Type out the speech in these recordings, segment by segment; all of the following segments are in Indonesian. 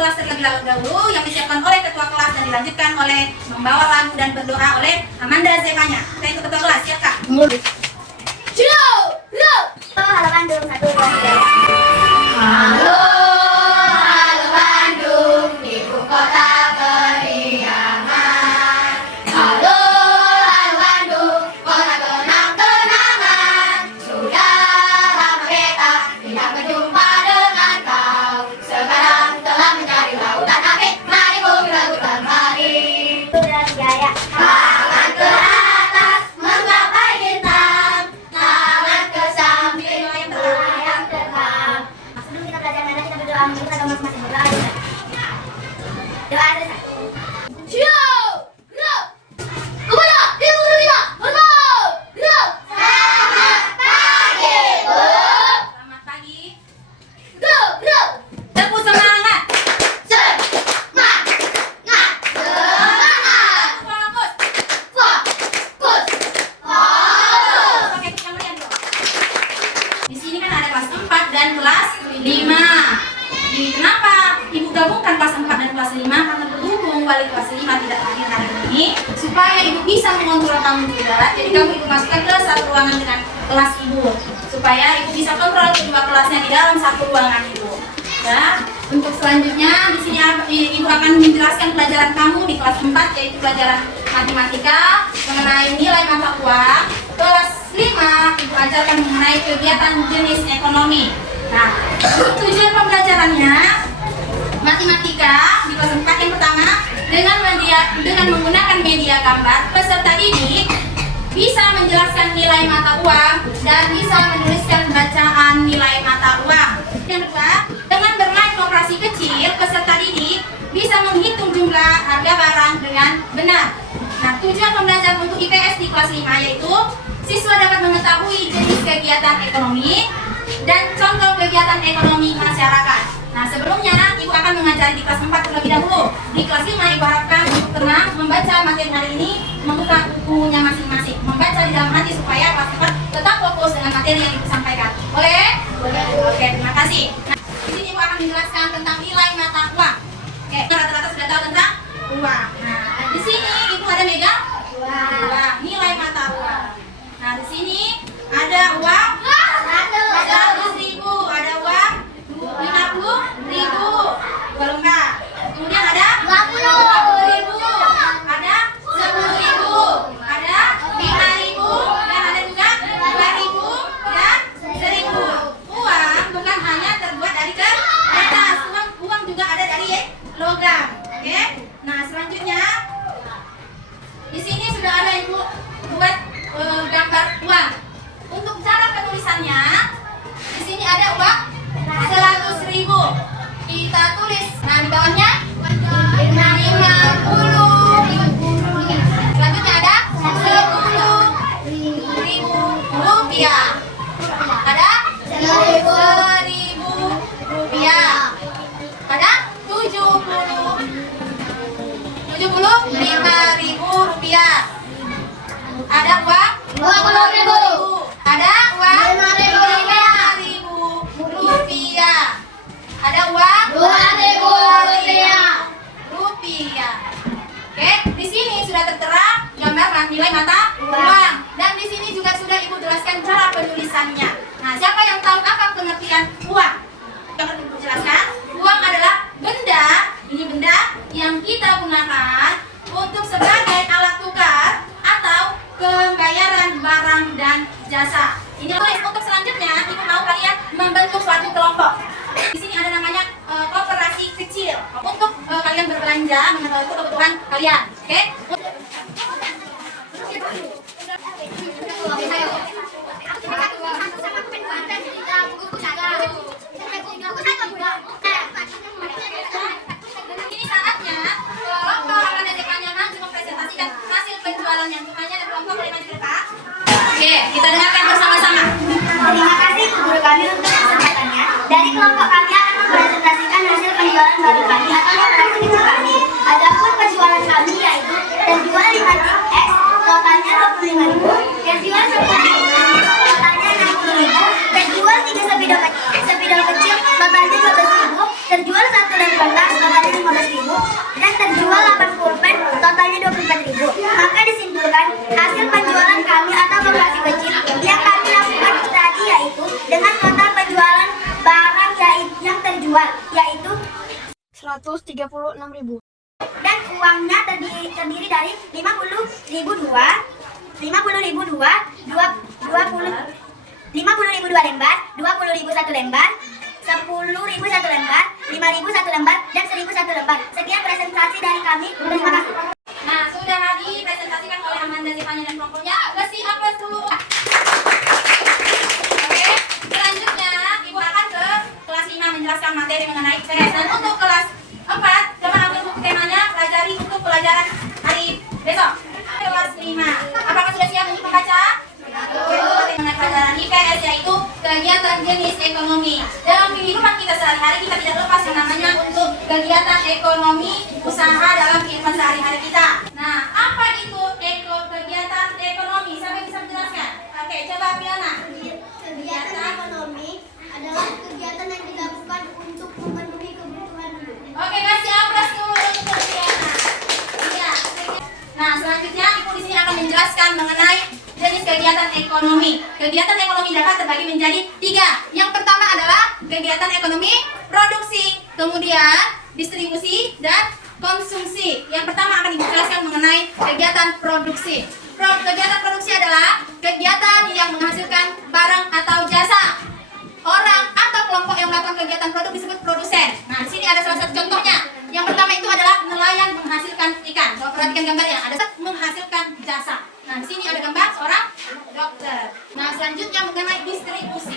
kelas terlebih dahulu yang disiapkan oleh ketua kelas dan dilanjutkan oleh membawa lagu dan berdoa oleh Amanda Zekanya. Kita ikut ketua kelas, siap Kak? Halo Bandung, 1, 2, 3. Halo, halo Bandung, ibu kota periangan. Halo, halo Bandung, kota kenang-kenangan. Sudah lama beta tidak berjumpa dengan kau. Sekarang telah mencari lautan api, mari bumi lautan mari. Sudah Jaya. Tangan ke atas, menggapai bintang. Tangan ke samping, melayang terbang. Sebelum kita belajar nada, kita berdoa. Mungkin kita masing-masing berdoa dulu. Doa dulu. Selamat pagi. Tepuk semangat. Fokus. Pakai yang meriah dulu. Di sini kan ada kelas 4 dan kelas 5. Kenapa Ibu gabungkan kelas 4 dan kelas 5? Karena berhubung wali kelas 5 tidak hadir hari ini, supaya Ibu bisa mengontrol kamu juga. Jadi kamu Ibu masukkan ke satu ruangan dengan kelas Ibu, supaya Ibu bisa kontrol kedua kelasnya di dalam satu ruangan Ibu. Ya, untuk selanjutnya di sini Ibu akan menjelaskan pelajaran kamu di kelas 4, yaitu pelajaran matematika mengenai nilai mata uang. Kelas 5 Ibu ajarkan mengenai kegiatan jenis ekonomi. Nah, tujuan pembelajarannya matematika di kelas 4 yang pertama dengan menggunakan media gambar, peserta didik bisa menjelaskan nilai mata uang dan bisa menuliskan bacaan nilai mata uang. Yang kedua, dengan bermain operasi kecil, peserta didik bisa menghitung jumlah harga barang dengan benar. Nah, tujuan pembelajaran untuk IPS di kelas 5 yaitu siswa dapat mengetahui jenis kegiatan ekonomi dan contoh kegiatan ekonomi masyarakat. Nah, sebelumnya Ibu akan mengajari di kelas 4 terlebih dahulu. Di kelas 5 Ibu harapkan Ibu tenang membaca materi hari ini, membuka bukunya masing-masing, membaca di dalam hati supaya kelas 4 tetap fokus dengan materi yang Ibu sampaikan. Boleh? Boleh. Oke, terima kasih. Nah, di sini Ibu akan menjelaskan tentang nilai mata uang. Oke, rata-rata sudah tahu tentang uang. Nah, di sini Ibu ada megang uang, nilai mata uang. Nah, di sini ada uang 100.000, ada uang 50.000. Kalau enggak, kemudian ada 50.000, ada 10.000, ada 5.000, dan ada juga 2.000 dan 1.000. Uang bukan hanya terbuat dari kertas, uang juga ada dari logam. Oke? Nah, selanjutnya di sini sudah ada Ibu buat gambar uang. Untuk cara penulisannya, di sini ada uang 100.000. Kita tulis. Nah, di bawahnya 50. Selanjutnya ada 10.000 rupiah. Ada 1.000 rupiah. Ada 75.000 rupiah. Ada uang 20.000. Ada uang 5.000 rupiah. Ada uang 2.000 rupiah. Oke, di sini sudah tertera gambar nilai mata uang, dan di sini juga sudah Ibu jelaskan cara penulisannya. Nah, siapa yang tahu apa pengertian uang? Yang akan Ibu jelaskan, uang adalah benda, ini benda yang kita gunakan untuk sebagai alat tukar atau pembayaran barang dan jasa. Ini untuk selanjutnya Ibu mau kalian membentuk suatu kelompok. Di sini ada namanya koperasi kecil untuk kalian berbelanja mengenai kebutuhan kalian. Oke? Ini saatnya kelompok Amanda Zekanya maju mempresentasikan hasil penjualan yang ditanya dan kelompok boleh maju ke depan. Oke, kita dengarkan bersama-sama. Terima kasih guru kami untuk kesempatannya. Dari kelompok kami akan mempresentasikan hasil penjualan baru kami atau operasi kecil kami. Adapun penjualan kami yaitu terjual 5 tip X, totalnya 25.000, terjual 10.000, dijual, yaitu 136.000. dan uangnya terdiri dari 50.000 dua lembar, 20.000 satu lembar, 10.000 satu lembar, 5.000 satu lembar, dan 1.000 satu lembar. Sekian presentasi dari kami. Terima kasih. Nah, sudah dipresentasikan oleh Amanda Zivanya dan kelompoknya. Kasih aplaus dulu. Oke, selanjutnya Ibu akan ke kelas 5 menjelaskan materi mengenai IPS. Dan untuk kelas 4, coba ambil buku temanya, pelajari untuk pelajaran hari besok. Kelas 5. Apakah sudah siap untuk membaca? Mengenai pelajaran IPS yaitu kegiatan jenis ekonomi. Dalam kehidupan kita sehari-hari kita tidak lepas yang namanya untuk kegiatan ekonomi usaha dalam kehidupan sehari-hari kita. Nah, apa itu kegiatan ekonomi? Siapa yang bisa menjelaskan? Oke, coba Fiona. Kegiatan ekonomi adalah kegiatan yang dilakukan untuk memenuhi kebutuhan hidup. Oke, kasih aplaus dulu untuk Fiona. Iya. Nah, selanjutnya Ibu di sini akan menjelaskan mengenai jenis kegiatan ekonomi. Kegiatan ekonomi dapat terbagi menjadi 3. Yang pertama adalah kegiatan ekonomi produksi, kemudian distribusi dan konsumsi. Yang pertama akan dijelaskan mengenai kegiatan produksi. Kegiatan produksi adalah kegiatan yang menghasilkan barang atau jasa. Orang atau kelompok yang melakukan kegiatan produk disebut produsen. Nah, di sini ada salah satu contohnya. Yang pertama itu adalah nelayan menghasilkan ikan. Coba perhatikan gambarnya. Ada menghasilkan jasa. Nah, di sini ada gambar seorang dokter. Nah, selanjutnya mengenai distribusi.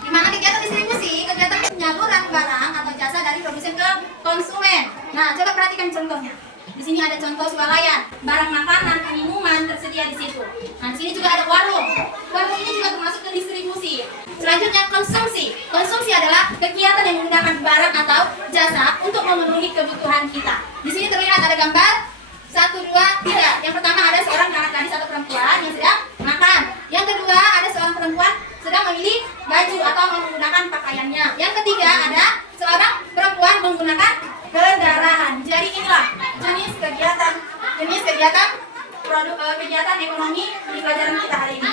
Di mana kegiatan distribusi? Kegiatan penyaluran barang atau jasa dari produsen ke konsumen. Nah, coba perhatikan contohnya. Di sini ada contoh swalayan, barang makanan, minuman tersedia di situ. Nah, di sini juga ada warung. Warung ini juga termasuk ke distribusi. Selanjutnya konsumsi. Konsumsi adalah kegiatan yang menggunakan barang atau jasa untuk memenuhi kebutuhan kita. Di sini terlihat ada gambar 1, 2, 3. Yang pertama ada seorang anak gadis atau perempuan yang sedang makan. Yang kedua ada seorang perempuan sedang memilih baju atau menggunakan pakaiannya. Yang ketiga ada seorang perempuan menggunakan kendaraan. Jadi inilah jenis kegiatan kegiatan ekonomi di pelajaran kita hari ini.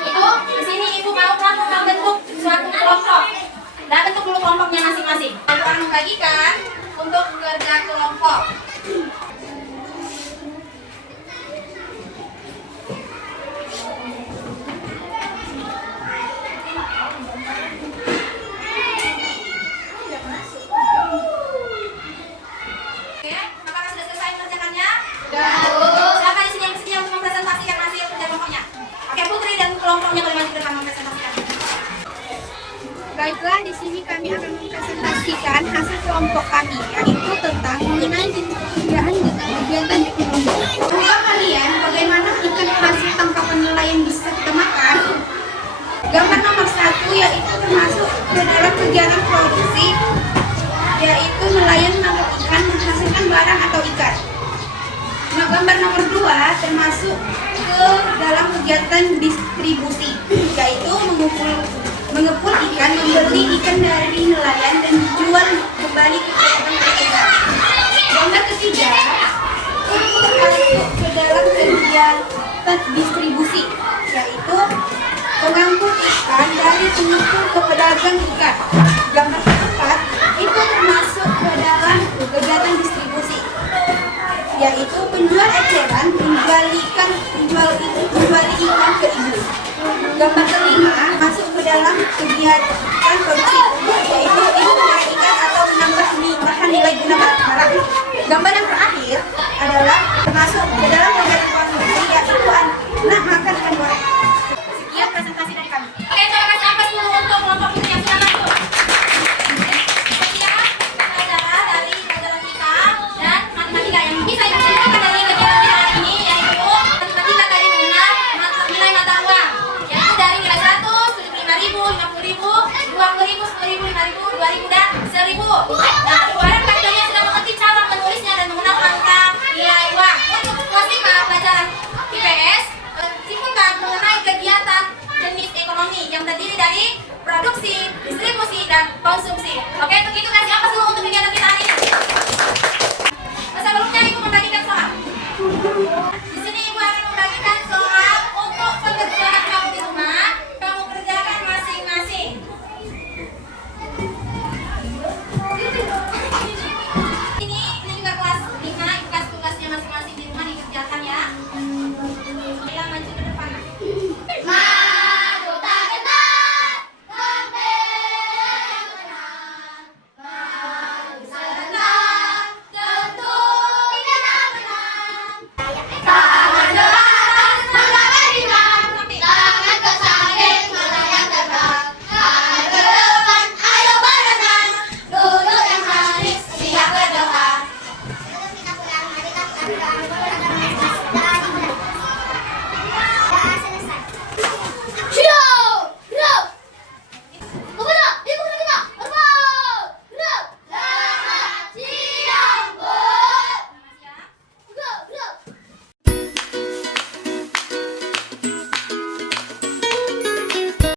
Itu di sini Ibu mau kamu membentuk suatu kelompok. Dan bentuk dulu kelompoknya masing-masing. Lalu akan membagikan untuk kerja kelompok. Baiklah, di sini kami akan mempresentasikan hasil kelompok kami, yaitu tentang mengenai kegiatan ekonomi. Coba kalian bagaimana ikan hasil tangkapan nelayan bisa kita makan? Gambar nomor 1 yaitu termasuk ke dalam kegiatan produksi, yaitu nelayan menangkap ikan menghasilkan barang atau ikan. Nah, gambar nomor 2 termasuk ke dalam kegiatan distribusi, yaitu mengepul ikan, membeli ikan dari nelayan dan dijual kembali ke mereka. Gambar ketiga termasuk ke dalam kegiatan distribusi, yaitu mengangkut ikan dari pengepul ke pedagang ikan. Gambar